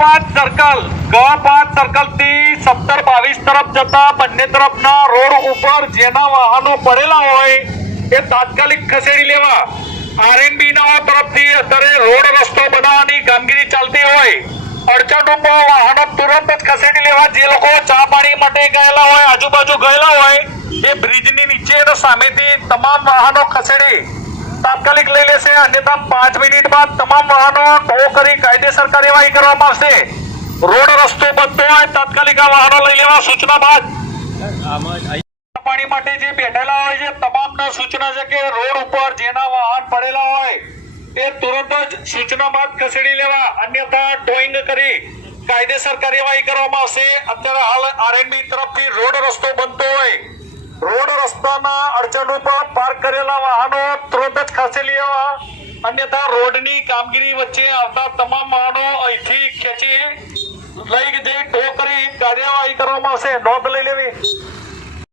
પાંચ સર્કલ ગ પાંચ સર્કલથી સત્તર બાવીસ તરફ જતા બંને તરફના રોડ ઉપર જેના વાહનો પડેલા હોય એ તાત્કાલિક ખસેડી લેવા આરએનબી ના તરફથી અત્યારે રોડ રસ્તો બનાવવાની કામગીરી ચાલતી હોય. અડચણરૂપ વાહનો તુરંત જ ખસેડી લેવા જે લોકો ચા પાણી માટે ગયેલા હોય, આજુબાજુ ગયેલા હોય, એ બ્રિજની નીચે સામેથી તમામ વાહનો ખસેડી તાત્કાલિક લઈ લેશે અન્યથા પાંચ મિનિટ બાદ તમામ વાહનો ટો કરી કાયદેસર કાર્યવાહી કરવામાં આવશે. રોડ રસ્તો બધો હોય તાત્કાલિક આ વાહનો લઈ લેવા સૂચના બાદ. પાણી માટે જે બેઠેલા હોય છે, તમામના સૂચના છે કે રોડ ઉપર જેના વાહન પડેલા હોય તે તુરંત જ સૂચના બાદ ખસેડી લેવા, અન્યથા ટોઈંગ કરી કાયદેસર કાર્યવાહી કરવામાં આવશે. અત્યારે હાલ આરએનબી તરફથી રોડ રસ્તો બનતો હોય. રોડ રસ્તાના અડચણરૂપ પાર્ક કરેલા વાહનો તુરંત જ ખસી લેવા. અન્યથા રોડની કામગીરી વચ્ચે આવતા તમામ વાહનો અહીંથી ખેંચી લઈ જઈ ટો કરી કાર્યવાહી કરવામાં આવશે. નોંધ લઈ લેવી.